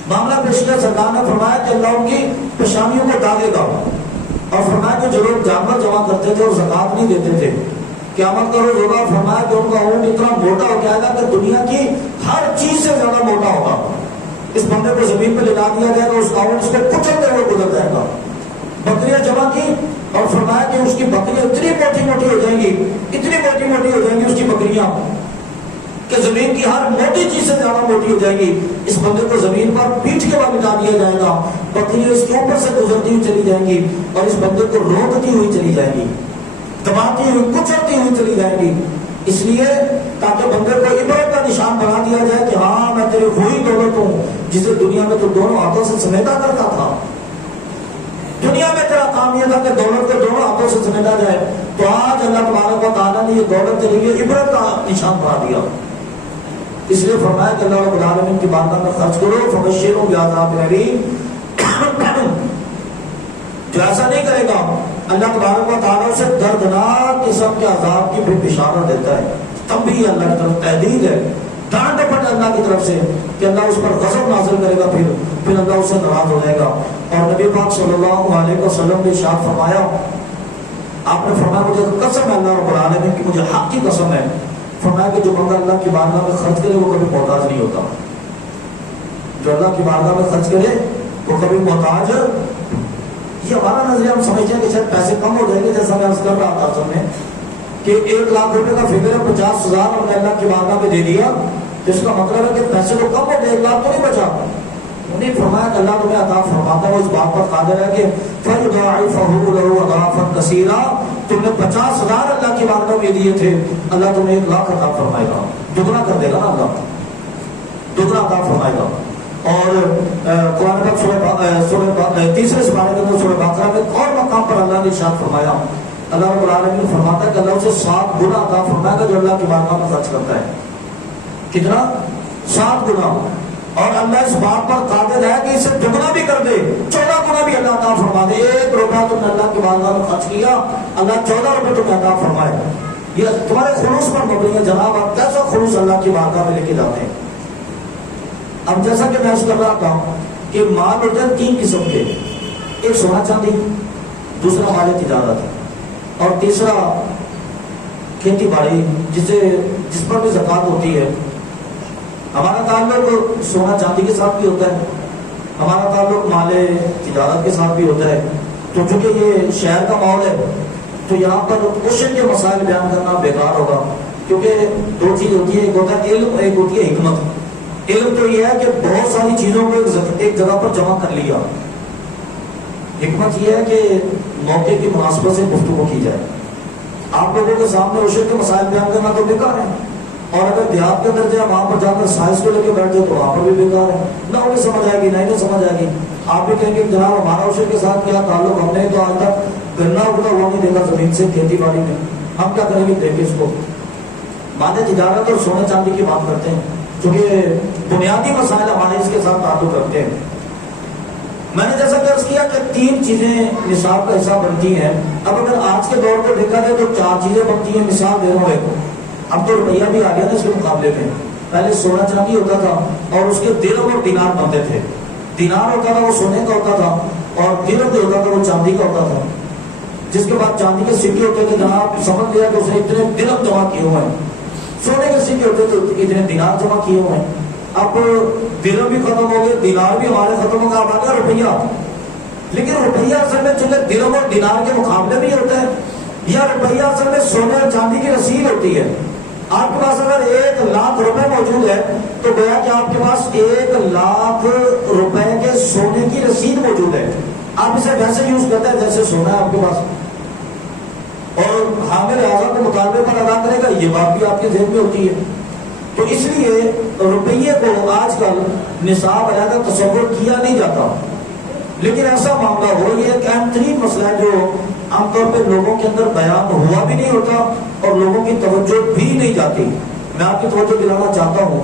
معاملہ پیش کیا, سرکار نے فرمایا کہ اللہ ان کی پیشانیوں کو داغے گا. اور فرمایا کہ جو لوگ جانور جمع کرتے تھے اور زکات نہیں دیتے تھے, قیامت کا روز ہوگا, فرمایا کہ ان کا اونٹ اتنا موٹا ہو جائے گا کہ دنیا کی ہر چیز سے زیادہ موٹا ہوگا. اس بندے کو زمین پہ لٹا دیا جائے گا, اس کا اونٹ اس کو کچلتے ہوئے گزر جائے گا. بکریاں جمع کی اور فرمایا کہ اس کی بکریاں اتنی موٹی موٹی ہو جائیں گی, اتنی موٹی موٹی ہو جائیں گی اس کی بکریاں کہ زمین کی ہر موٹی چیز سے زیادہ موٹی ہو جائے گی. اس بندے کو زمین پر پیٹھ کے بعد مٹا دیا جائے گا, بکریاں اس کے اوپر سے گزرتی ہوئی چلی جائیں گی اور اس بندے کو روکتی ہوئی چلی جائیں گی, دباتی ہوئی کچلتی ہوئی چلی جائیں گی. اس لیے تاکہ بندے کو عبرت کا نشان بنا دیا جائے کہ ہاں میں تیری وہی دولت ہوں جسے دنیا میں تو دونوں ہاتھوں سے سمیٹا کرتا تھا. دنیا دنیا میں تیرا کام یہ تھا کہ دولت کو دونوں ہاتھوں سے سمیٹا جائے، تو آج اللہ تبارک و تعالیٰ نے یہ دولت کے لیے عبرت کا نشان بنا دیا. اس لیے فرمایا کہ اللہ رب العالمین کی بارگاہ میں خرچ کرو، فبشرہم بعذاب الیم. جو ایسا نہیں کرے گا اللہ تبارک و تعالیٰ سے دردناک قسم کے عذاب کی بھی بشارت دیتا ہے. تب بھی اللہ کی طرف تحدید ہے، ڈانٹ ڈپٹ اللہ کی طرف سے کہ اللہ اس پر غضب نازل کرے گا، پھر اللہ اس سے ناراض ہو جائے گا. اور نبی پاک صلی اللہ علیہ وسلم نے ارشاد فرمایا، آپ نے فرمایا مجھے قسم ہے اللہ رب العالمین کی، مجھے حق کی قسم ہے، فرمایا کہ جو بندہ اللہ کی بارگاہ میں خرچ کرے وہ کبھی محتاج نہیں ہوتا. جو اللہ کی بارگاہ میں خرچ کرے وہ کبھی محتاج. یہ ہمارا نظریہ ہم سمجھتے ہیں کہ شاید پیسے کم ہو جائیں گے، جیسا میں عرض کر رہا تھا اصل میں کہ 1,00,000 روپے کا فگر ہے، 50,000 ہم نے اللہ کی بارگاہ میں دے دیا، تو اس کا مطلب ہے کہ پیسے تو کم ہو گئے، 1,00,000 تو نہیں بچا. نہیں، فرمایا کہ اللہ تمہیں عطا فرماتا ہے، وہ اس بات پر قادر ہے کہ فَيُضَاعِفَهُ لَهُ أَضْعَافًا كَثِيرًا. تم نے 50,000 اللہ کی بارگاہ میں دیے تھے، اللہ تمہیں 1,00,000 عطا فرمائے گا، دگنا کر دے گا نا، اللہ دگنا عطا فرمائے گا. اور قرآن پاک سورہ تیسرے سپارے کے اندر سورہ بقرہ میں اور مقام پر اللہ نے ارشاد فرمایا، اللہ رب العالمین فرماتا ہے کہ اللہ اسے 7 گنا عطا فرمائے گا جو اللہ کی بارگاہ میں خرچ کرتا ہے. کتنا؟ 7 گنا. اور اللہ اس بات پر قادر ہے کہ اسے دگنا بھی کر دے، 14 گنا بھی اللہ عطا فرما دے. 1 روپیہ تم نے اللہ کی بارگاہ میں خرچ کیا، اللہ 14 روپے تمہیں عطا فرمائے. یہ تمہارے خلوص پر مبنی ہے جناب، آپ کیسا خلوص اللہ کی بارگاہ میں لے کے جاتے ہیں. اب جیسا کہ میں کر رہا تھا کہ مال ہوتے ہیں 3 قسم کے، ایک سونا چاندی، دوسرا مال تجارت، اور تیسرا کھیتی باڑی جس پر بھی زکوٰۃ ہوتی ہے. ہمارا تعلق سونا چاندی کے ساتھ بھی ہوتا ہے، ہمارا تعلق مال تجارت کے ساتھ بھی ہوتا ہے. تو چونکہ یہ شہر کا ماحول ہے تو یہاں پر کوشن کے مسائل بیان کرنا بیکار ہوگا، کیونکہ 2 چیز ہوتی ہے، ایک ہوتا ہے علم، ایک ہوتی ہے حکمت. علم تو یہ ہے کہ بہت ساری چیزوں کو ایک جگہ پر جمع کر لیا. حکمت یہ ہے کہ موقع کی مناسبت سے گفتگو کی جائے. آپ لوگوں کے سامنے عشر کے مسائل بیان کرنا تو بیکار ہے، اور اگر دیہات کے درجے وہاں پر جا کر سائنس کو لے کے بیٹھ جائے تو وہاں پر بھی بیکار ہے. نہ انہیں سمجھ آئے گی، نہ انہیں سمجھ آئے گی. آپ بھی کہیں گے جناب ہمارا عشر کے ساتھ کیا تعلق، ہم نے تو آج تک گنا اگتا ہوا نہیں دیکھا زمین سے کھیتی باڑی میں، ہم کیا کریں گے؟ دیکھیں اس کو. مال تجارت اور سونے چاندی کی بات کرتے ہیں کیونکہ بنیادی مسائل ہمارے اس کے ساتھ تعلق رکھتے ہیں. میں نے جیسا کہ عرض کیا کہ 3 چیزیں نصاب کا حصہ بنتی ہیں. اب اگر آج کے دور پہ دیکھا جائے تو 4 چیزیں بنتی ہیں. مثال دے رہا ہوں، اب تو روپیہ بھی آ گیا نا اس کے مقابلے میں. پہلے سونا چاندی ہوتا تھا اور اس کے درہم اور دینار بنتے تھے. دینار ہوتا تھا وہ سونے کا ہوتا تھا، اور درہم جو ہوتا تھا وہ چاندی کا ہوتا تھا. جس کے بعد چاندی کے سکے ہوتے تھے، جہاں سمجھ لیا کہ اس نے اتنے درہم جمع کیے ہوئے ہیں. سونے کے سکے ہوتے تو اتنے دینار جمع کیے ہوئے ہیں. اب درہم بھی ختم ہو گئے، دینار بھی ہمارے ختم ہو گئے، اب آ گیا روپیہ. لیکن روپیہ اصل میں چلے درہم اور دینار کے مقابلے میں ہوتا ہے، یا روپیہ اصل میں سونے اور چاندی کی رسید ہوتی ہے. آپ کے پاس اگر 1,00,000 روپے موجود ہے تو گویا کہ آپ کے پاس 1,00,000 روپے کے سونے کی رسید موجود ہے. آپ اسے ویسے یوز کرتے ہیں جیسے سونا ہے آپ کے پاس، اور حامل اعضاء کے مطالبے پر ادا کرے گا، یہ بات بھی آپ کے ذہن میں ہوتی ہے. تو اس لیے روپیے کو آج کل نصاب علیحدہ تصور کیا نہیں جاتا. لیکن ایسا معاملہ ہو، یہ ایک اہم ترین مسئلہ ہے جو عام طور پہ لوگوں کے اندر بیان ہوا بھی نہیں ہوتا اور لوگوں کی توجہ بھی نہیں جاتی. میں آپ کی توجہ دلانا چاہتا ہوں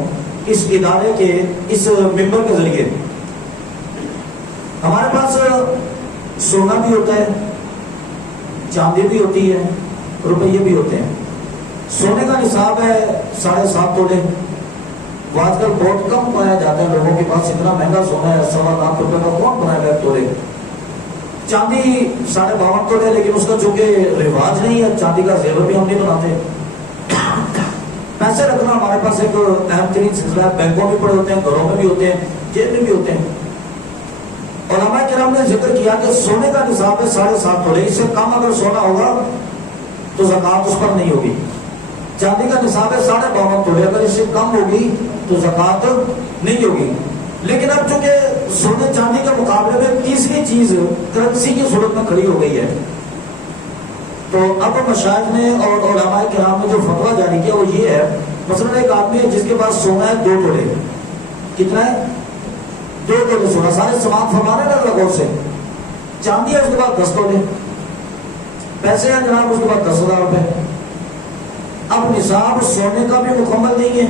اس ادارے کے اس ممبر کے ذریعے. ہمارے پاس سونا بھی ہوتا ہے، چاندی بھی ہوتی ہے، روپیے بھی ہوتے ہیں. سونے کا نصاب ہے 7.5 تولے. وہ آج کل بہت کم پایا جاتا ہے لوگوں کے پاس، اتنا مہنگا سونا ہے 7.5 روپے کا کون بنائے گا 1 تولے. چاندی 52.5 تولے، لیکن اس کا چونکہ رواج نہیں ہے، چاندی کا زیور بھی ہم نہیں بناتے. پیسے رکھنا ہمارے پاس ایک اہم ترین سلسلہ ہے. بینکوں میں پڑے ہوتے ہیں، گھروں میں بھی ہوتے ہیں، جیب میں بھی ہوتے ہیں. علماء کرام نے ذکر کیا کہ سونے کا نصاب ہے 7.5 تولے. اس سے کم اگر سونا ہوگا تو زکوٰۃ اس پر نہیں ہوگی. چاندی کا نصاب ہے 52.5 تولے، اگر اس سے کم ہوگی تو زکوٰۃ نہیں ہوگی. لیکن اب چونکہ سونے چاندی کے مقابلے میں تیسری چیز کرنسی کی صورت میں کھڑی ہو گئی ہے، تو اب مشائخ نے اور علماء کرام نے جو فتویٰ جاری کیا وہ یہ ہے. مثلا ایک آدمی ہے جس کے پاس سونا ہے 2 تولے. کتنا ہے؟ 2 تولے سونا. سارے سماعت فرما رہے ہیں نا غور سے. چاندی ہے اس کے بعد 10 تولے، پیسے ہیں جناب اس کے بعد 10,000 روپے۔ اب نصاب سونے کا بھی مکمل نہیں ہے،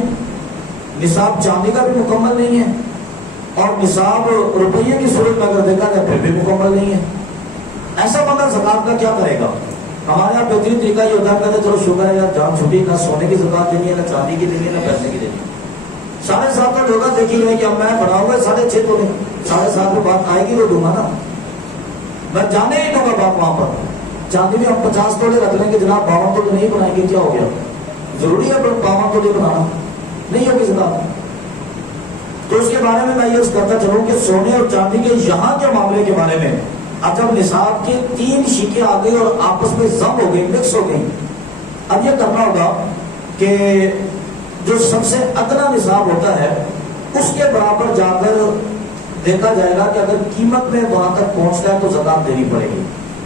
نصاب چاندی کا بھی مکمل نہیں ہے، اور نصاب روپیے کی صورت میں اگر دیکھا جائے پھر بھی مکمل نہیں ہے۔ ایسا بندہ زکات کا کیا کرے گا؟ ہمارے یہاں بہترین طریقہ یہ ہوتا ہے کہتے چلو شکر ہے یار جان چھٹی، نہ سونے کی زکات دینی ہے، نہ چاندی کی دینی ہے، نہ پیسے کی دینی ہے۔ 7.5 کا ڈھوگا دیکھی جائے کہ اب میں بناؤں گا 6.5 تولے، 7.5 میں بات آئے گی وہ دوں گا نا، میں جانے ہی دوں گا بات وہاں پر۔ چاندی میں ہم 50 تولے رکھ لیں گے جناب، 52 تولے نہیں بنائیں گے، کیا ہو گیا؟ ضروری ہے 52 تولے بنانا؟ نہیں ہوگی زکات۔ تو اس کے بارے میں یہ کرتا چلوں کہ سونے اور چاندی کے یہاں کے معاملے کے بارے میں اب جب نصاب کے 3 شیکیں آ گئی اور آپس میں ضم ہو گئی، مکس ہو گئی، اب یہ کرنا ہوگا کہ جو سب سے ادنا نصاب ہوتا ہے اس کے برابر جا کر دیکھا جائے گا کہ اگر قیمت میں وہاں تک پہنچتا ہے تو زکات دینی پڑے گی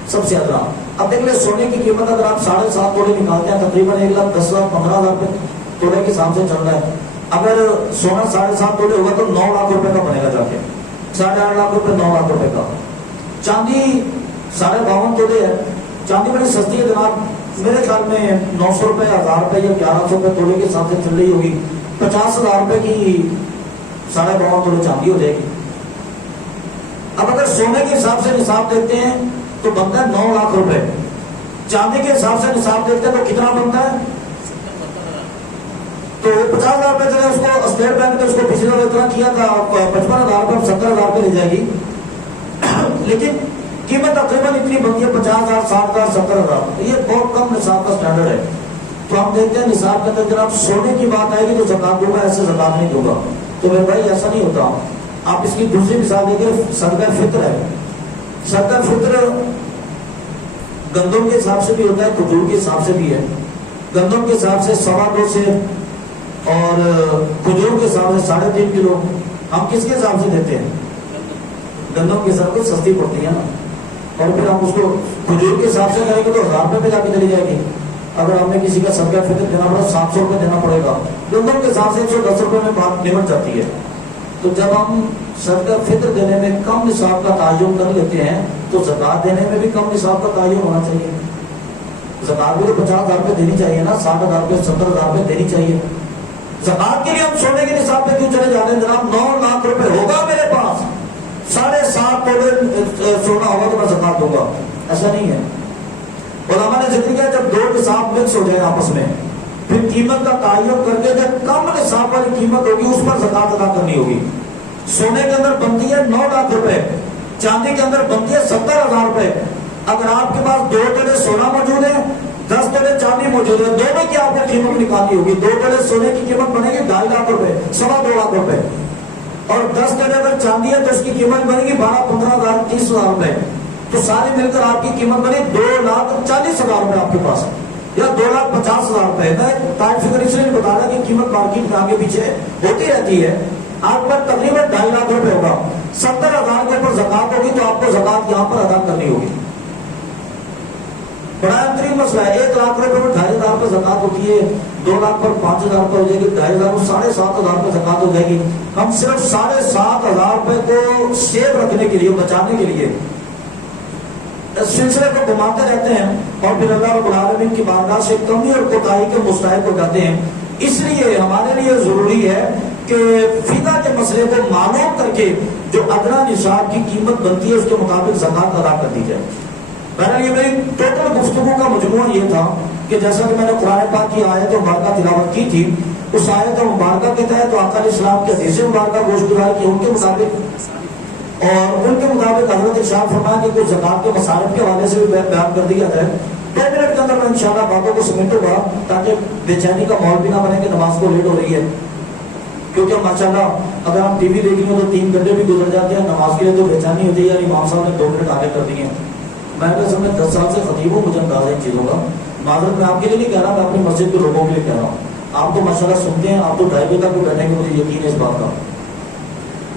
سب سے ادنا۔ اب دیکھ لیں سونے کی قیمت اگر آپ 7.5 تولے نکالتے ہیں تقریباً 1,10,000 15,000 روپے تولے کے حساب سے چل رہا ہے۔ اگر سونا 7.5 تولے ہوگا تو 9 لاکھ روپے کا بنے گا جا کے، 8.5 لاکھ روپے 9 لاکھ روپے کا۔ چاندی 52.5 تولے ہے، چاندی بڑی سستی ہے جناب، میرے خیال میں 900 روپے 1000 روپے یا 1100 روپے تولے کے حساب سے چل رہی ہوگی، 50,000 روپے کی 52.5 تولے چاندی ہو جائے گی۔ اب اگر سونے کے حساب سے نصاب دیکھتے ہیں تو بنتا ہے 9 لاکھ روپے، چاندی کے حساب سے نصاب دیکھتے ہیں تو کتنا بنتا ہے؟ تو 50,000 روپے چلے، اس کو اسٹیٹ بینک نے اس کو پچھلے دفعہ اتنا کیا تھا 55,000 روپے، 70,000 روپے لے جائے گی، لیکن قیمت تقریباً اتنی بنتی ہے 50,000 60,000 70,000، یہ بہت کم نصاب کا سٹینڈرڈ ہے۔ تو ہم دیکھتے ہیں نصاب کے اندر جناب سونے کی بات آئے گی تو زکات دوں گا، ایسے زکات نہیں دوں گا۔ تو میرے بھائی ایسا نہیں ہوتا۔ آپ اس کی دوسری مثال دیکھیں، صدقہ فطر ہے۔ صدقہ فطر گندم کے حساب سے بھی ہوتا ہے، کھجور کے حساب سے بھی ہے۔ گندم کے حساب سے 2.25 سے اور کھجور کے حساب سے 3.5 کلو۔ ہم کس کے حساب سے دیتے ہیں؟ گندم کے حساب سے سستی پڑتی ہے نا، اور پھر ہم اس کو کھجور کے حساب سے کریں گے تو 1000 روپے پہ جا کے چلی جائے گی۔ اگر ہم نے کسی کا صدقہ فطر دینا پڑا 700 روپے دینا پڑے گا، گندم کے حساب سے 110 روپے میں بات نمٹ جاتی ہے۔ تو جب ہم صدقہ فطر دینے میں کم نصاب کا تعین کر لیتے ہیں تو زکات دینے میں بھی کم نصاب کا تعین ہونا چاہیے۔ زکات بھی تو 50,000 روپے دینی چاہیے نا، 60,000 روپے 70,000 روپے دینی چاہیے۔ زکات کے لیے ہم سونے کے نصاب پہ کیوں چلے جاتے ہیں جناب؟ 9 لاکھ روپے ہوگا میرے پاس، 7.5 تولے سونا ہوگا تو میں زکات دوں گا، ایسا نہیں ہے۔ علماء نے ذکر کیا جب 2 نصاب مکس ہو جائے آپس میں پھر قیمت کا تعین کر کے جب کم نصاب والی قیمت ہوگی اس پر زکات ادا کرنی ہوگی۔ سونے کے اندر بنتی ہے 9 لاکھ روپے، چاندی کے اندر بنتی ہے 70,000 روپے۔ اگر آپ کے پاس 2 تولے سونا موجود ہے، 10 تولے چاندی موجود ہے، دونوں کی آپ نے قیمت نکالنی ہوگی۔ 2 تولے سونے کی قیمت بنے گی 2.5 لاکھ روپے، 2.25 لاکھ روپے، اور 10 تولے اگر چاندی ہے تو اس کی قیمت بنے گی 12-15,000 30,000 روپے۔ تو سارے مل کر آپ کی قیمت بنے 2,40,000 روپے آپ کے پاس، یا 2,50,000 روپے۔ میں ٹائٹ فگر اس لیے نہیں بتا رہا کہ قیمت مارکیٹ میں آگے پیچھے ہوتی رہتی ہے۔ آپ پر تقریباً 2.5 لاکھ روپے ہوگا، 70,000 کے اوپر زکات ہوگی تو آپ کو زکات یہاں پر ادا کرنی ہوگی۔ بڑا بہترین مسئلہ ہے۔ 1 لاکھ روپے میں 2,500 روپے زکات ہوتی ہے، 2 لاکھ پر 5,000 روپے ہو جائے گی، 2,500 میں 7,500 روپے زکات ہو جائے گی۔ ہم صرف 7,500 روپے کو سیو رکھنے کے لیے، بچانے کے لیے اس سلسلے کو گھماتے رہتے ہیں اور پھر اللہ رب العالمین کی بارگاہ سے کمی اور کوتاہی کے مستحق ہو جاتے ہیں۔ اس لیے ہمارے لیے ضروری ہے کہ فقہ کے مسئلے کو معلوم کر کے جو ادنا نصاب کی قیمت بنتی ہے اس کے مطابق زکات ادا کر دی جائے۔ بہرحال یہ میری ٹوٹل گفتگو کا مجموعہ یہ تھا کہ جیسا کہ میں نے قرآن پاک کی آیت مبارکہ تلاوت کی تھی، اس آیت مبارکہ کے تحت آقا علیہ السلام کے حدیث مبارکہ گوشت گزار کی ان کے مطابق، اور ان کے مطابق حضرت ارشاد فرمایا کہ کچھ زکات کے مصارف کے حوالے سے بھی بیان کر دیا جائے۔ 2 منٹ کے اندر میں انشاءاللہ باتوں کو سمیٹوں گا تاکہ بے چینی کا ماحول بھی نہ بنے کہ نماز کو لیٹ ہو رہی ہے، کیونکہ ماشاءاللہ اگر ہم ٹی وی دیکھ رہے ہو تو 3 گھنٹے بھی گزر جاتے ہیں، نماز کے لیے تو بے چینی ہوتی ہے، یعنی امام صاحب نے 2 منٹ آگے کر دیے۔ میں اگر سمجھ 10 سال سے خطیب ہوں، مجھے اندازہ ان چیزوں کا، معذرت میں آپ کے لیے نہیں کہہ رہا، میں اپنی مسجد کے لوگوں کے لیے کہہ رہا ہوں۔ آپ تو ماشاءاللہ سنتے ہیں، آپ تو 2:30 بجے تک بیٹھیں گے، مجھے یقین ہے اس بات کا۔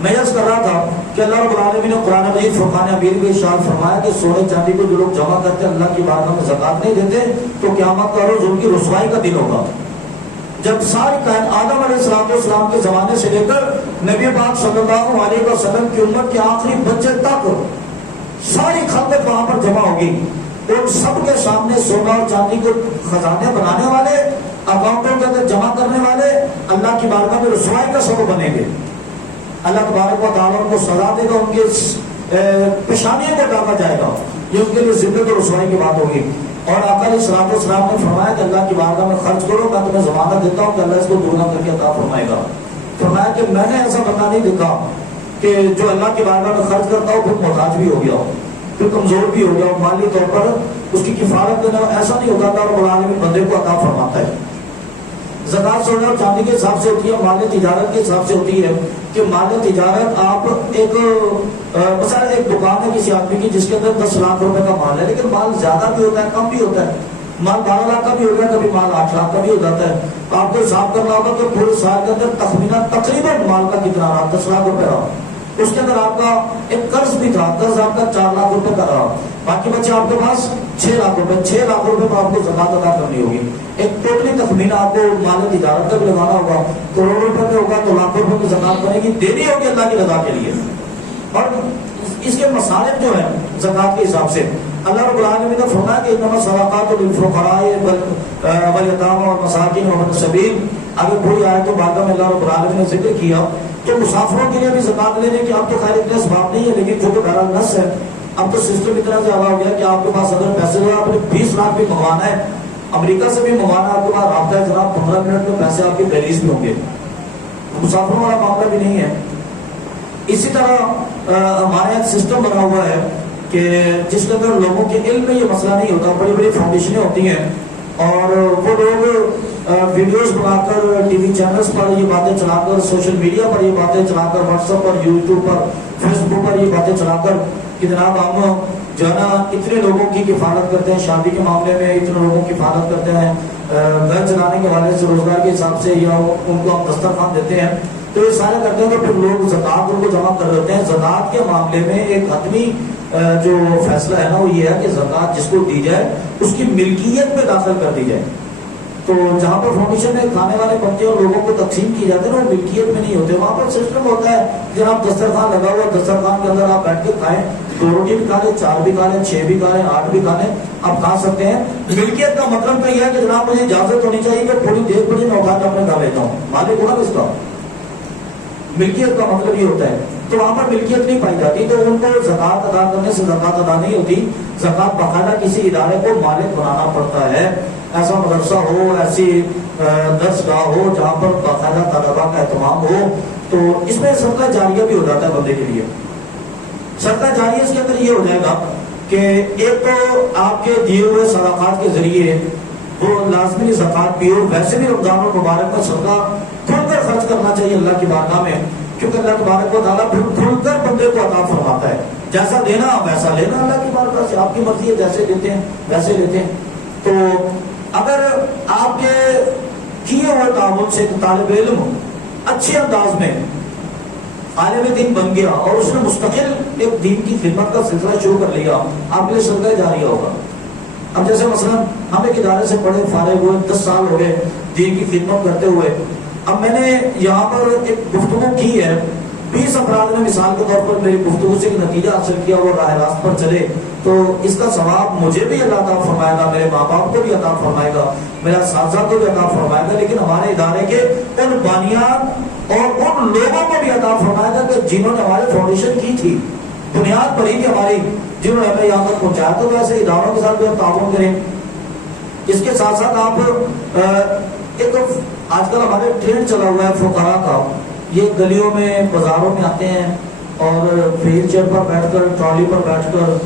میں عرض کر رہا تھا کہ اللہ رب العالمین نے قرآن مجید فرقان حمید میں ارشاد فرمایا کہ سونے چاندی کو جو لوگ جمع کرتے ہیں اللہ کی بارگاہ میں زکات نہیں دیتے تو قیامت کا روز ان کی رسوائی کا دن ہوگا۔ جب ساری کائنات آدم علیہ السلام کے زمانے سے لے کر نبی پاک صلی اللہ علیہ وسلم کی امت کے آخری بچے تک ساری خلقت وہاں پر جمع ہوگی. ان سب کے سامنے سونا اور چاندی کو خزانے بنانے والے، اکاؤنٹوں کے اندر جمع کرنے والے اللہ کی بارگاہ میں رسوائی کا سبب بنیں گے. اللہ تبارک و تعالیٰ ان کو سزا دے گا، ان کے پیشانیوں کو ڈالا جائے گا. یہ ان کے لیے ذلت اور رسوائی کی بات ہوگی. اور آقا علیہ الصلوۃ والسلام نے فرمایا کہ اللہ کی بارگاہ میں خرچ کرو، میں تمہیں ضمانت دیتا ہوں کہ اللہ اس کو دوگنا کر کے عطا فرمائے گا. فرمایا کہ میں نے ایسا بندہ نہیں دیکھا کہ جو اللہ کی بارگاہ میں خرچ کرتا ہو پھر محتاج بھی ہو گیا ہو، پھر کمزور بھی ہو گیا ہو، مالی طور پر اس کی کفارت دینا ایسا نہیں ہوتا تھا. رب العالمین بندے کو عطا فرماتا ہے. زکات سونا اور چاندی کے حساب سے ہوتی ہے، مال تجارت کے حساب سے ہوتی ہے کہ مال تجارت آپ ایک مثلا ایک دکان ہے کسی آدمی کی جس کے اندر 10 لاکھ روپے کا مال ہے، لیکن مال زیادہ بھی ہوتا ہے کم بھی ہوتا ہے. مال 12 لاکھ کا بھی ہوتا ہے، کبھی مال 8 لاکھ کا بھی ہو جاتا ہے. آپ کو حساب کرنا ہوگا تو پورے سال کے اندر تخمینہ تقریباً مال کا کتنا رہا، 10 لاکھ روپے رہا. اس کے اندر آپ کا ایک قرض بھی تھا، قرض آپ کا 4 لاکھ روپے کا رہا، باقی بچے آپ کے پاس 6 لاکھ روپے. 6 لاکھ روپے پر آپ کو زکات ادا کرنی ہوگی. ایک ٹوٹلی تخمینہ آپ کو مال تجارت کا بھی لگانا ہوگا، کروڑوں روپے میں ہوگا تو لاکھوں روپے کی زکات بنے گی، دینی ہوگی اللہ کی رضا کے لیے. اور اس کے مصارف جو ہیں زکات کے حساب سے اللہ رب العالمین نے فرمایا کہ انما الصدقات للفقراء والیتامى والمساکین وابن السبیل. اگر کوئی آئے تو بعد میں اللہ رب العالمین نے ذکر کیا تو مسافروں کے لیے بھی زکات لینے کی اب تو خیر اتنا اسباب نہیں ہے، لیکن جو کہ بہرحال نص ہے. اب تو سسٹم اتنا زیادہ ہو گیا کہ آپ کے پاس اگر پیسے ہو، آپ نے 20 لاکھ بھی منگوانا ہے، امریکہ سے بھی منگوانا ہے، آپ کے پاس رابطہ ہے جناب 15 منٹ میں پیسے آپ کے بیلیز میں ہوں گے. مسافروں والا معاملہ بھی نہیں ہے. اسی طرح ہمارے یہاں سسٹم بنا ہوا ہے کہ جس کے اندر لوگوں کے علم میں یہ مسئلہ نہیں ہوتا. بڑی بڑی فاؤنڈیشنیں ہوتی ہیں اور وہ لوگ ویڈیوز بنا کر ٹی وی چینلز پر یہ باتیں چلا کر، سوشل میڈیا پر یہ باتیں چلا کر، واٹس ایپ پر، یوٹیوب پر، فیس بک پر یہ باتیں چلا کر کہ جناب ہم جو ہے نا اتنے لوگوں کی کفالت کرتے ہیں، شادی کے معاملے میں اتنے لوگوں کی کفالت کرتے ہیں، گھر چلانے کے حوالے سے روزگار کے حساب سے، یا ان کو ہم دسترخوان دیتے ہیں. تو یہ سارے کرتے ہیں تو پھر لوگ زکات ان کو جمع کر دیتے ہیں. زکات کے معاملے میں ایک حتمی جو فیصلہ ہے نا وہ یہ ہے کہ زکات جس کو دی جائے اس کی ملکیت میں داخل کر دی جائے. تو جہاں پر فاؤنڈیشن میں کھانے والے بنتے ہیں اور لوگوں کو تقسیم کی جاتی ہے نا، وہ ملکیت میں نہیں ہوتے. وہاں پر سسٹم ہوتا ہے جناب دسترخوان لگا ہوا، دسترخوان کے اندر آپ بیٹھ کے کھائیں، 2 روٹی بھی کھا لیں، 4 بھی کھا لیں، 6 بھی کھا لیں، 8 بھی کھا لیں، آپ کھا سکتے ہیں. ملکیت کا مطلب تو یہ ہے کہ جناب مجھے اجازت ہونی چاہیے کہ تھوڑی دیر بجے میں اٹھا کے اپنے گھر لیتا ہوں، مالک ہونا کس کا. ملکیت کا مطلب یہ ہوتا ہے. تو وہاں پر ملکیت نہیں پائی جاتی تو ان کو زکات ادا کرنے سے زکات ادا نہیں ہوتی. زکات باقاعدہ کسی ادارے کو مالک بنانا پڑتا ہے. ایسا مدرسہ ہو، ایسی درس گاہ ہو جہاں پر باقاعدہ طلباء کا اہتمام ہو، تو اس میں صدقہ جاریہ بھی ہو جاتا ہے بندے کے لیے. صدقہ جاریہ اس کے اندر یہ ہو جائے گا کہ ایک تو آپ کے دیے ہوئے صدقات کے ذریعے وہ لازمی زکات بھی ہو. ویسے بھی رمضان المبارک کا صدقہ کھل کر خرچ کرنا چاہیے اللہ کی بارگاہ میں، کیونکہ اللہ تبارک و تعالیٰ کھل کر بندے کو عطا فرماتا ہے. جیسا دینا ویسا لینا اللہ کی بارگاہ سے، آپ کی مرضی ہے، جیسے دیتے ہیں ویسے لیتے ہیں. تو اگر آپ کے کیے ہوئے تعاون سے طالب علم اچھے انداز میں عالم دین بن گیا اور اس نے مستقل ایک دین کی خدمت کا سلسلہ شروع کر لیا، آپ کے لیے صدقہ جاریہ ہوگا. اب جیسے مثلا ہم ایک ادارے سے پڑھے فارغ ہوئے، 10 سال ہو گئے دین کی خدمت کرتے ہوئے. اب میں نے یہاں پر ایک گفتگو کی ہے، 20 افراد نے مثال کے طور پر میری گفتگو سے ایک نتیجہ حاصل کیا، وہ راہ راست پر چلے، تو اس کا ثواب مجھے بھی اللہ عطا فرمائے گا، میرے ماں باپ کو بھی عطا فرمائے گا، میرا اساتذہ کو بھی عطا فرمائے گا، لیکن ہمارے ادارے کے ان بانیان اور ان لوگوں کو بھی عطا فرمائے گا کہ جنہوں نے ہماری فاؤنڈیشن کی تھی، بنیاد پڑی تھی ہماری، جنہوں نے ہمیں یہاں تک پہنچایا. تو ایسے اداروں کے ساتھ بھی ہم تعاون کریں. اس کے ساتھ ساتھ آپ ایک آج کل ہمارے ٹرینڈ چلا ہوا ہے فقراء کا، یہ گلیوں میں بازاروں میں آتے ہیں اور ویل چیئر پر بیٹھ کر، ٹرالی پر بیٹھ کر